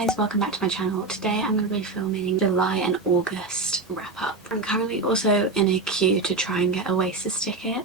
guys, welcome back to my channel. Today I'm going to be filming July and August wrap up. I'm currently also in a queue to try and get a Oasis ticket.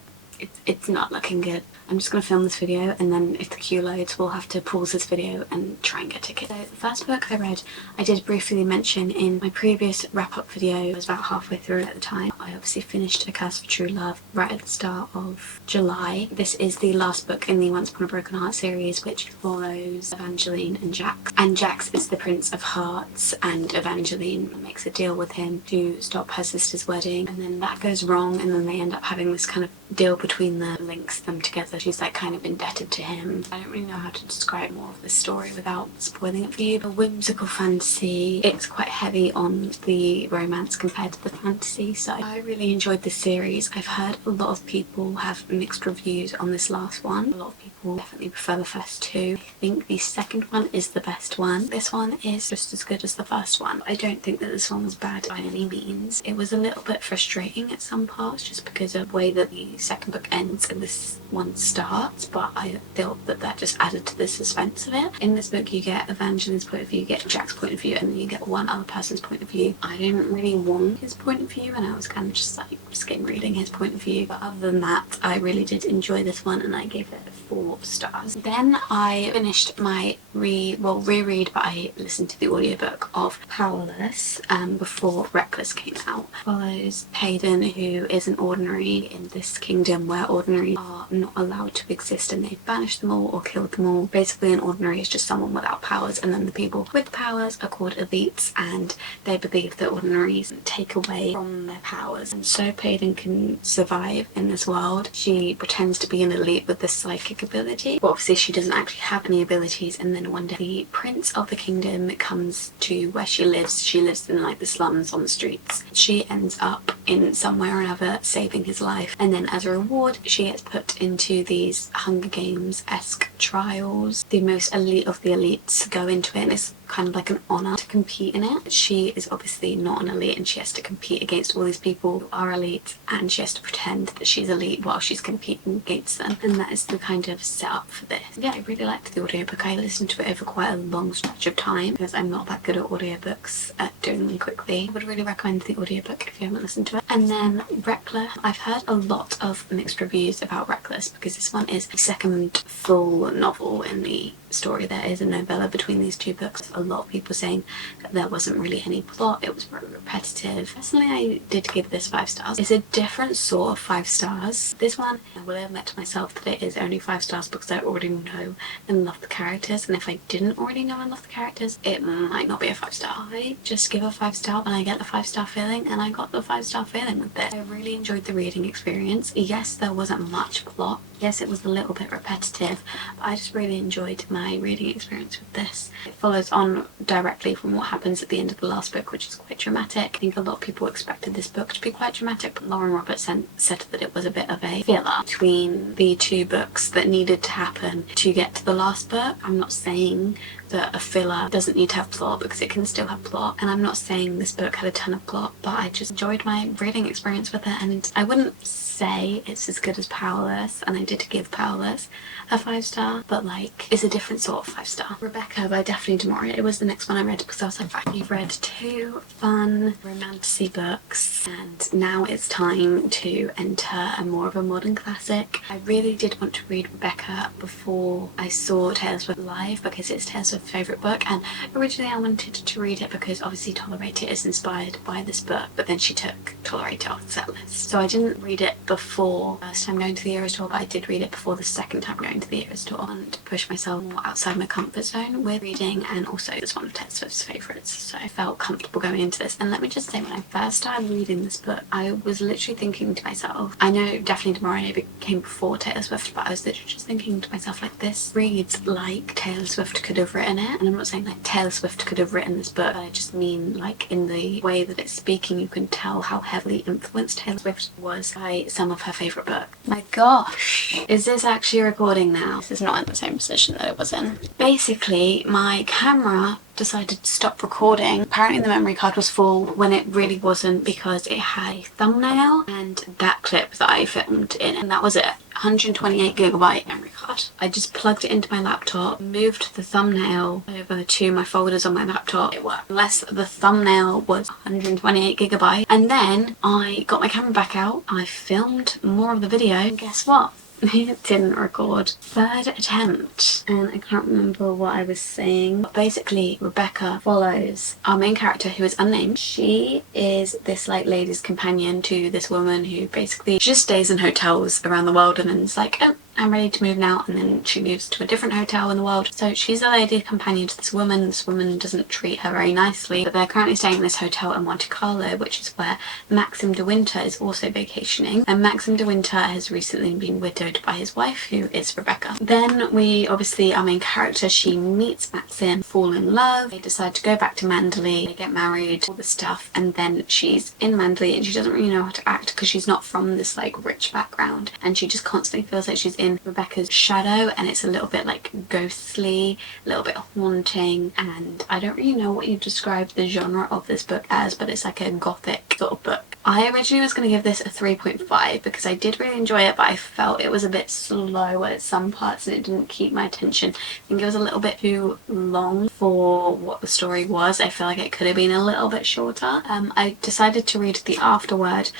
It's not looking good. I'm just going to film this video and then if the queue loads we'll have to pause this video and try and get tickets. So the first book I read I did briefly mention in my previous wrap up video. I was about halfway through at the time. I obviously finished A Curse for True Love right at the start of July. This is the last book in the Once Upon a Broken Heart series, which follows Evangeline and Jax. And Jax is the Prince of Hearts and Evangeline makes a deal with him to stop her sister's wedding, and then that goes wrong and then they end up having this kind of deal between them, links them together. She's like kind of indebted to him. I don't really know how to describe more of this story without spoiling it for you. A whimsical fantasy. It's quite heavy on the romance compared to the fantasy, so I really enjoyed this series. I've heard a lot of people have mixed reviews on this last one. A lot of people definitely prefer the first two. I think the second one is the best one. This one is just as good as the first one. I don't think that this one was bad by any means. It was a little bit frustrating at some parts just because of the way that the second book ends and this one starts, but I felt that that just added to the suspense of it. In this book you get Evangeline's point of view, you get Jack's point of view, and then you get one other person's point of view. I didn't really want his point of view and I was kind of just like skim reading his point of view, but other than that I really did enjoy this one and I gave it 4 stars. Then I finished my reread, but I listened to the audiobook of Powerless before Reckless came out. It follows Hayden, who is an ordinary in this kingdom where ordinary are not allowed to exist and they've banished them all or killed them all. Basically an ordinary is just someone without powers, and then the people with powers are called elites, and they believe that ordinaries take away from their powers. And so Hayden can survive in this world. She pretends to be an elite with this psychic ability, but obviously she doesn't actually have any abilities, and then one day the prince of the kingdom comes to where she lives. She lives in like the slums on the streets. She ends up in some way or another saving his life, and then as a reward she gets put into these Hunger Games-esque trials. The most elite of the elites go into it and it's kind of like an honour to compete in it. She is obviously not an elite and she has to compete against all these people who are elite, and she has to pretend that she's elite while she's competing against them, and that is the kind of setup for this. Yeah, I really liked the audiobook. I listened to it over quite a long stretch of time because I'm not that good at audiobooks at doing them quickly. I would really recommend the audiobook if you haven't listened to it. And then Reckless. I've heard a lot of mixed reviews about Reckless because this one is the second full novel in the story. There is a novella between these two books. A lot of people saying that there wasn't really any plot, it was very repetitive. Personally I did give this 5 stars. It's a different sort of 5 stars. This one I will admit to myself that it is only 5 stars because I already know and love the characters, and if I didn't already know and love the characters it might not be a 5 star. I just give a 5 star when I get the 5 star feeling, and I got the 5 star feeling with this. I really enjoyed the reading experience. Yes, there wasn't much plot. Yes, it was a little bit repetitive, but I just really enjoyed my reading experience with this. It follows on directly from what happens at the end of the last book, which is quite dramatic. I think a lot of people expected this book to be quite dramatic, but Lauren Roberts said that it was a bit of a filler between the 2 books that needed to happen to get to the last book. I'm not saying that a filler doesn't need to have plot, because it can still have plot, and I'm not saying this book had a ton of plot, but I just enjoyed my reading experience with it, and I wouldn't say it's as good as Powerless, and I did give Powerless a 5 star, but like it's a different sort of 5 star. Rebecca by Daphne du Maurier, it was the next one I read because I was like, right, you've read 2 fun romantasy books and now it's time to enter a more of a modern classic. I really did want to read Rebecca before I saw Taylor Swift live because it's Taylor Swift's favourite book, and originally I wanted to read it because obviously Tolerate It is inspired by this book, but then she took Tolerate It off the set list. So I didn't read it before the first time going to the Eras tour, but I did read it before the second time going to the Eras tour, and to push myself more outside my comfort zone with reading, and also it's one of Taylor Swift's favourites, so I felt comfortable going into this. And let me just say, when I first started reading this book, I was literally thinking to myself, I know Daphne du Maurier came before Taylor Swift, but I was literally just thinking to myself, like, this reads like Taylor Swift could have written it. And I'm not saying like Taylor Swift could have written this book, but I just mean like in the way that it's speaking, you can tell how heavily influenced Taylor Swift was by some of her favourite books. My gosh, is this actually recording now? This is not in the same position that it was in. Basically, my camera decided to stop recording. Apparently the memory card was full when it really wasn't, because it had a thumbnail and that clip that I filmed in, and that was it. 128GB memory card. hard. I just plugged it into my laptop, moved the thumbnail over to my folders on my laptop. It worked. Unless the thumbnail was 128 gigabytes. And then I got my camera back out. I filmed more of the video. And guess what? It didn't record. Third attempt, and I can't remember what I was saying. But basically, Rebecca follows our main character, who is unnamed. She is this like lady's companion to this woman who basically just stays in hotels around the world and then is like, oh, I'm ready to move now, and then she moves to a different hotel in the world. So she's a lady companion to this woman. This woman doesn't treat her very nicely, but they're currently staying in this hotel in Monte Carlo, which is where Maxim de Winter is also vacationing. And Maxim de Winter has recently been widowed by his wife, who is Rebecca. Then we obviously, our main character, she meets Maxim, fall in love, they decide to go back to Manderley, they get married, all this stuff, and then she's in Manderley and she doesn't really know how to act because she's not from this like rich background, and she just constantly feels like she's in Rebecca's shadow, and it's a little bit like ghostly, a little bit haunting, and I don't really know what you describe the genre of this book as, but it's like a gothic sort of book. I originally was going to give this a 3.5 because I did really enjoy it, but I felt it was a bit slow at some parts and it didn't keep my attention. I think it was a little bit too long for what the story was. I feel like it could have been a little bit shorter. I decided to read the afterword,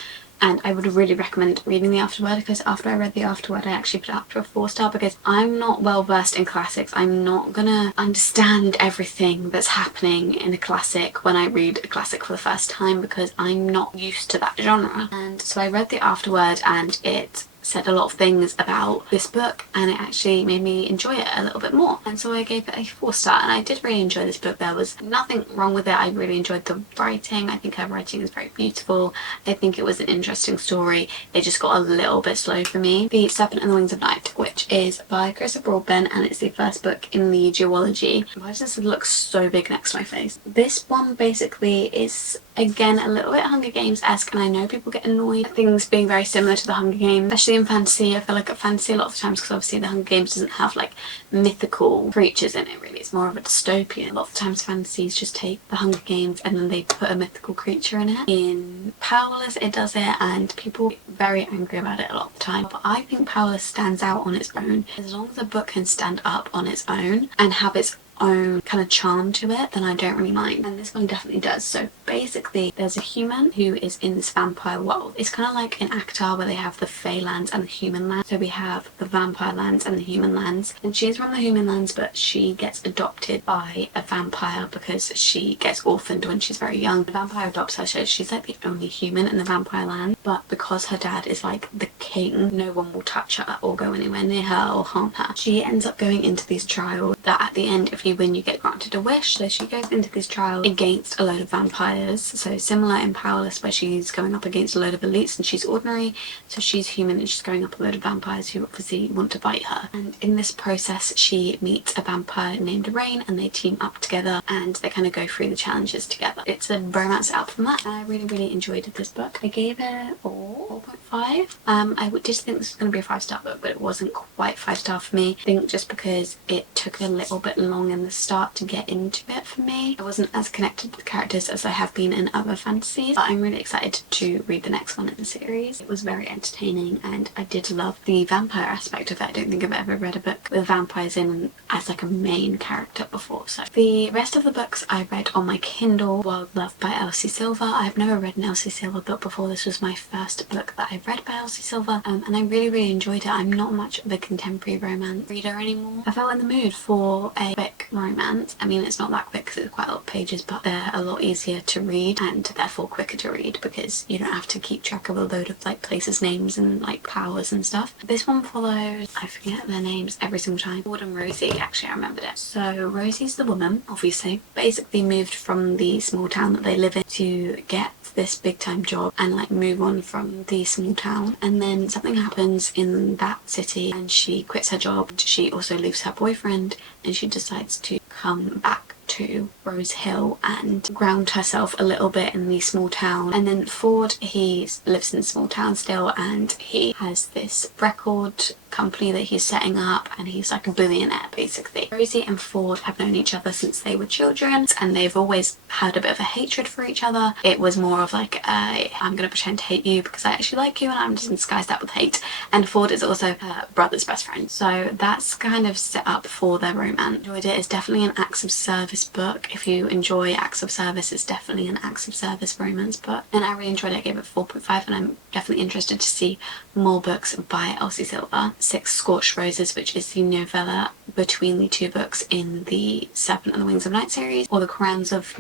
and I would really recommend reading the afterword, because after I read the afterword I actually put it up to a 4-star because I'm not well versed in classics. I'm not gonna understand everything that's happening in a classic when I read a classic for the first time because I'm not used to that genre. And so I read the afterword and it said a lot of things about this book, and it actually made me enjoy it a little bit more, and so I gave it a 4-star. And I did really enjoy this book. There was nothing wrong with it. I really enjoyed the writing. I think her writing is very beautiful. I think it was an interesting story. It just got a little bit slow for me. The Serpent and the Wings of Night, which is by Christopher Broadbent, and it's the first book in the duology. Why does this look so big next to my face? This one basically is again a little bit Hunger Games-esque, and I know people get annoyed at things being very similar to the Hunger Games, especially in fantasy. I feel like at fantasy a lot of the times, because obviously the Hunger Games doesn't have like mythical creatures in it really, it's more of a dystopian. A lot of the times fantasies just take the Hunger Games and then they put a mythical creature in it. In Powerless it does it, and people get very angry about it a lot of the time, but I think Powerless stands out on its own. As long as a book can stand up on its own and have its own kind of charm to it, then I don't really mind, and this one definitely does. So basically there's a human who is in this vampire world. It's kind of like in ACOTAR where they have the Fey lands and the human lands. So we have the vampire lands and the human lands, and she's from the human lands, but she gets adopted by a vampire because she gets orphaned when she's very young. The vampire adopts her, so she's like the only human in the vampire land, but because her dad is like the king, no one will touch her or go anywhere near her or harm her. She ends up going into these trials that at the end, if you win, you get granted a wish. So she goes into this trial against a load of vampires, so similar in Powerless where she's going up against a load of elites and she's ordinary, so she's human and she's going up a load of vampires who obviously want to bite her. And in this process she meets a vampire named Rain, and they team up together and they kind of go through the challenges together. It's a romance out from that. I really enjoyed this book. I gave it 4.5. I did think this was going to be a 5-star book, but it wasn't quite 5-star for me. I think just because it took a little bit long in the start to get into it for me. I wasn't as connected to the characters as I have been in other fantasies, but I'm really excited to read the next one in the series. It was very entertaining and I did love the vampire aspect of it. I don't think I've ever read a book with vampires in as like a main character before. So the rest of the books I read on my Kindle. Wild Love by Elsie Silver. I've never read an Elsie Silver book before. This was my first book that I read by Elsie Silver, and I really enjoyed it. I'm not much of a contemporary romance reader anymore. I felt in the mood for a quick romance. I mean, it's not that quick because it's quite a lot of pages, but they're a lot easier to read and therefore quicker to read because you don't have to keep track of a load of like places names and like powers and stuff. This one follows, I forget their names every single time. Ward and Rosie, actually I remembered it. So Rosie's the woman, obviously, basically moved from the small town that they live in to get this big time job and like move on from the small town, and then something happens in that city and she quits her job. She also leaves her boyfriend and she decides to come back to Rose Hill and ground herself a little bit in the small town. And then Ford, he lives in a small town still, and he has this record company that he's setting up, and he's like a billionaire basically. Rosie and Ford have known each other since they were children, and they've always had a bit of a hatred for each other. It was more of like I'm gonna pretend to hate you because I actually like you, and I'm just gonna disguise that with hate. And Ford is also her brother's best friend, so that's kind of set up for their romance. Enjoyed it. It's definitely an acts of service book. If you enjoy acts of service, it's definitely an acts of service romance book, and I really enjoyed it. I gave it 4.5, and I'm definitely interested to see more books by Elsie Silver. 6 Scorched Roses, which is the novella between the 2 books in the Serpent and the Wings of Night series, or the Crowns of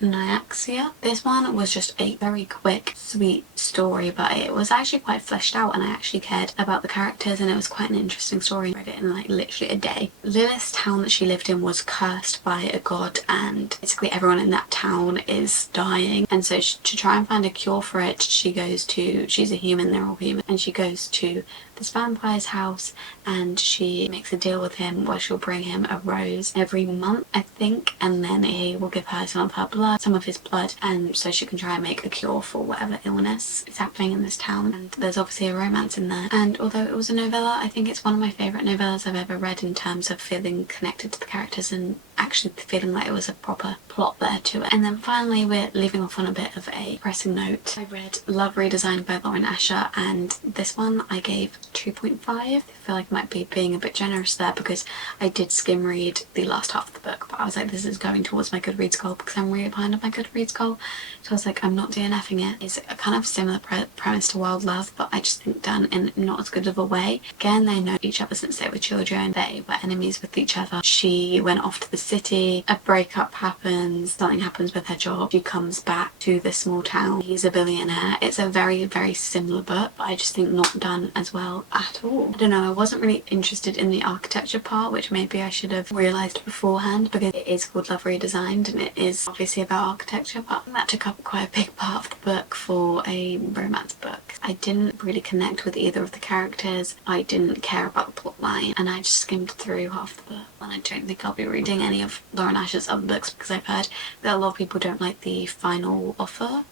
Nyaxia. This one was just a very quick, sweet story, but it was actually quite fleshed out, and I actually cared about the characters, and it was quite an interesting story. I read it in like literally a day. Lilith's town that she lived in was cursed by a god, and basically everyone in that town is dying, and so to try and find a cure for it, she's a human, they're all human, and she goes to this vampire's house, and she makes a deal with him where she'll bring him a rose every month, I think, and then he will give her some of his blood, and so she can try and make a cure for whatever illness is happening in this town. And there's obviously a romance in there, and although it was a novella, I think it's one of my favourite novellas I've ever read in terms of feeling connected to the characters and actually feeling like it was a proper plot there to it. And then finally, we're leaving off on a bit of a depressing note. I read Love Redesigned by Lauren Asher, and this one I gave 2.5. I feel like I might be being a bit generous there because I did skim read the last half of the book, but I was like, this is going towards my Goodreads goal because I'm really behind on my Goodreads goal, so I was like, I'm not DNFing it. It's a kind of similar premise to Wild Love, but I just think done in not as good of a way. Again, they know each other since they were children, they were enemies with each other. She went off to the city, a breakup happens, something happens with her job, she comes back to this small town, he's a billionaire. It's a very, very similar book, but I just think not done as well at all. I don't know, I wasn't really interested in the architecture part, which maybe I should have realised beforehand, because it is called Love Redesigned and it is obviously about architecture, but that took up quite a big part of the book for a romance book. I didn't really connect with either of the characters, I didn't care about the plot line, and I just skimmed through half the book, and I don't think I'll be reading any of Lauren Asher's other books because I've heard that a lot of people don't like the Final Offer,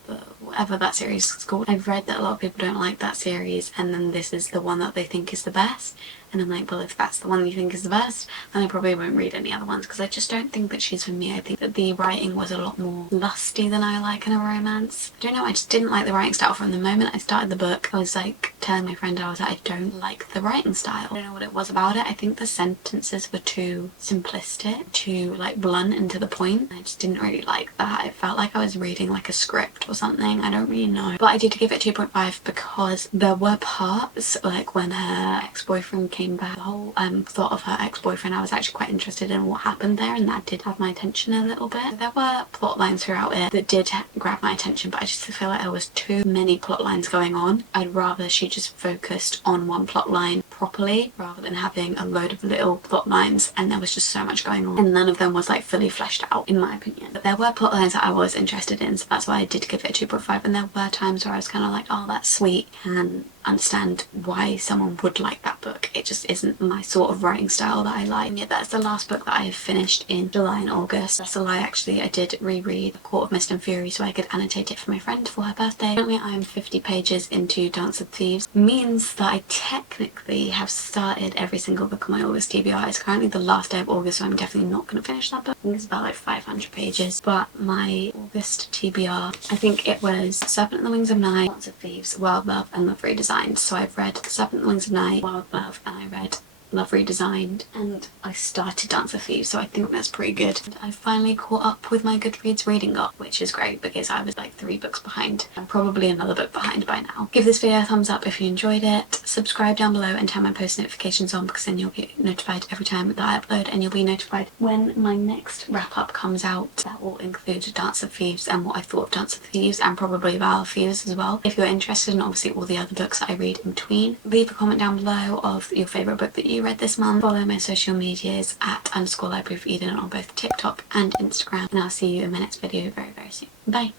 whatever that series is called. I've read that a lot of people don't like that series, and then this is the one that they think is the best. And I'm like, well, if that's the one you think is the best, then I probably won't read any other ones because I just don't think that she's for me. I think that the writing was a lot more lusty than I like in a romance. I don't know, I just didn't like the writing style. From the moment I started the book, I was like telling my friend, I was like, I don't like the writing style. I don't know what it was about it. I think the sentences were too simplistic, too like blunt and to the point. I just didn't really like that. It felt like I was reading like a script or something. I don't really know. But I did give it 2.5 because there were parts like when her ex-boyfriend came back, the whole thought of her ex-boyfriend, I was actually quite interested in what happened there, and that did have my attention a little bit. There were plot lines throughout it that did grab my attention, but I just feel like there was too many plot lines going on. I'd rather she just focused on one plot line properly rather than having a load of little plot lines, and there was just so much going on and none of them was like fully fleshed out in my opinion. But there were plot lines that I was interested in, so that's why I did give it a 2.5, and there were times where I was kind of like, oh, that's sweet, and understand why someone would like that book. It just isn't my sort of writing style that I like. And yeah, that's the last book that I have finished in July and August. That's a lie, actually. I did reread A Court of Mist and Fury so I could annotate it for my friend for her birthday. Currently I am 50 pages into Dance of Thieves. Means that I technically have started every single book on my August TBR. It's currently the last day of August, so I'm definitely not going to finish that book. I think it's about like 500 pages. But my August TBR, I think it was Serpent and the Wings of Night, Dance of Thieves, Wild Love, and Love Redesigned. So I've read Serpent and the Wings of Night, Wild Love, and I read Love Redesigned, and I started Dance of Thieves, so I think that's pretty good. And I finally caught up with my Goodreads reading goal, which is great because I was like 3 books behind. I'm probably another book behind by now. Give this video a thumbs up if you enjoyed it, subscribe down below and turn my post notifications on because then you'll be notified every time that I upload, and you'll be notified when my next wrap up comes out. That will include Dance of Thieves and what I thought of Dance of Thieves, and probably Vale of Thieves as well. If you're interested in obviously all the other books that I read in between, leave a comment down below of your favourite book that you read this month. Follow my social medias at _libraryofeden on both TikTok and Instagram, and I'll see you in my next video very, very soon. Bye!